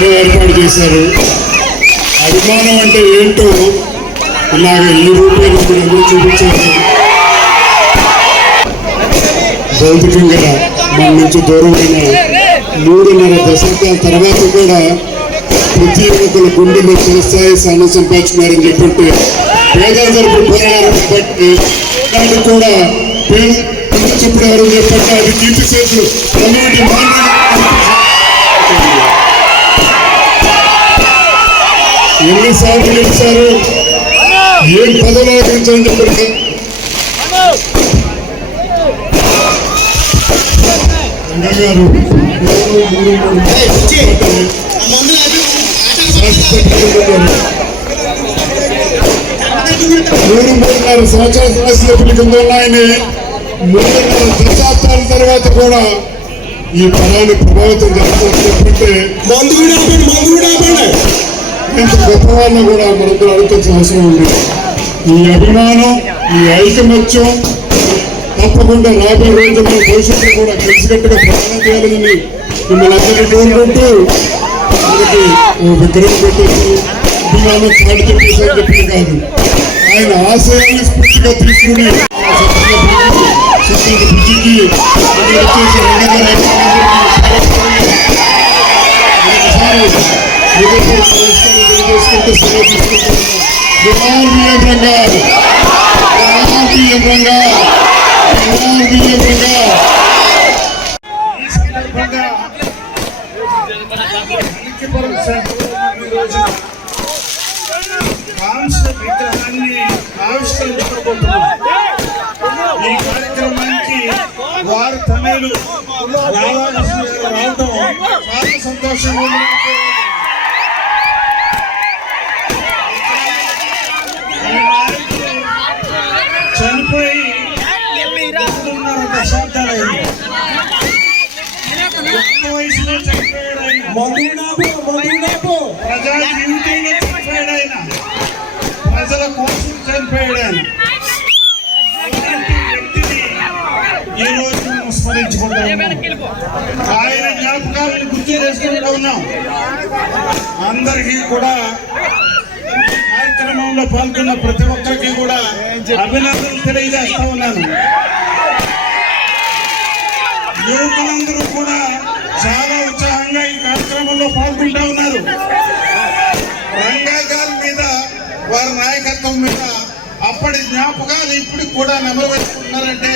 విగ్రహం ఏర్పాటు చేశారు. అభిమానం అంటే ఏంటో ఇలాగ ఈ రూపాయలు అందరూ చూపించారు. భౌతికంగా మన నుంచి దూరమైన మూడున్నర దశాబ్దాల తర్వాత కూడా ప్రతి ఒక్కరు గుండెలు చిరస్థాయి సన్న సంపాదించున్నారని చెప్పంటే పేదల తరపు పోరాడారు కాబట్టి దాన్ని కూడా పేద చెప్పారు చెప్పంటే అది కీర్తి చేతులు ఎన్నిసార్లు ఇచ్చారు? ఏం పదవులు ఆకరించాలని చెప్పండి గారు మూడు మూడు మూడు మూడున్నర సంవత్సరాల సమస్యలు కింద ఉన్నాయని మూడున్నర దశాబ్దాల తర్వాత కూడా ఈ పదాన్ని ప్రభావితం జరుగుతుంటే ఇంత గొప్పవాళ్ళని కూడా మనందరూ అడుగుతున్న అవసరం ఉంది ఈ అభిమానం ఈ ఐకమత్యం తప్పకుండా రాబోయే రోజుల్లో భవిష్యత్తులో కూడా కలిసికట్టుగా ప్రయాణం చేయాలని మిమ్మల్ని అందరినీ కోరుకుంటూ మనకి ఓ విగ్రహం పెట్టేసి అభిమానం చాటి చెప్పేసి అని చెప్పింది కాదు ఆయన ఆశయాన్ని స్ఫూర్తిగా తీసుకుని సత్య బుద్ధికి వచ్చేసి రంగగారు ఒకసారి విగ్రహాన్ని ఆవిష్కరించబోతున్నాం ఈ కార్యక్రమానికి వారు తమిళ రాధాకృష్ణ రావడం చాలా సంతోషంగా వయసులో చనిపోయాడు ఆయన ప్రజా చనిపోయాడు ఆయన ప్రజల కోసం చనిపోయాడు ఆయన అలాంటి వ్యక్తిని ఈ రోజు స్మరించుకుంటా ఉన్నాం ఆయన జ్ఞాపకాలను గుర్తు చేసుకుంటూ ఉన్నాం అందరికీ కూడా కార్యక్రమంలో పాల్గొన్న ప్రతి ఒక్కరికి కూడా అభినందనలు తెలియజేస్తా ఉన్నాను యువకులందరూ కూడా జ్ఞాపకాలు ఇప్పటికి కూడా నెమరు వేసుకుంటున్నారంటే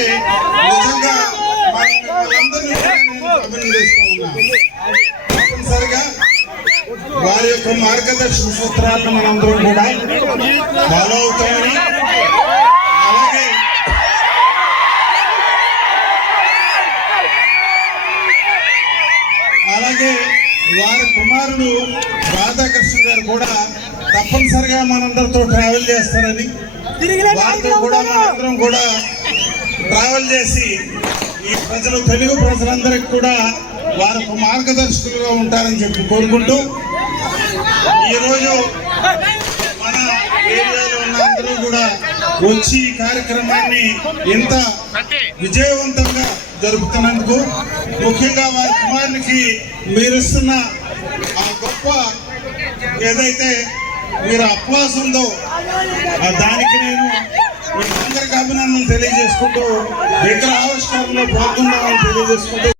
నిజంగా తప్పనిసరిగా వారి యొక్క మార్గదర్శక సూత్రాలను మనందరం కూడా ఫాలో అవుతామని. అలాగే అలాగే వారి కుమారుడు రాధాకృష్ణ గారు కూడా తప్పనిసరిగా మనందరితో ట్రావెల్ చేస్తారని. వారితో కూడా మనందరం కూడా ట్రావెల్ చేసి ఈ ప్రజలు తెలుగు ప్రజలందరికీ కూడా వారు ఒక మార్గదర్శకులుగా ఉంటారని చెప్పి కోరుకుంటూ ఈరోజు మన ఏరియాలో ఉన్న అందరూ కూడా వచ్చి ఈ కార్యక్రమాన్ని ఇంత విజయవంతంగా జరుపుతున్నందుకు ముఖ్యంగా వారి కుమారునికి మీరు ఇస్తున్న ఆ గొప్ప ఏదైతే మీరు అప్వాసంతో దానికి నేను మీ అందరికి అభినందనలు తెలియజేసుకుంటూ విగ్రహావిష్కరణలో పాల్గొన్నామని తెలియజేసుకుంటూ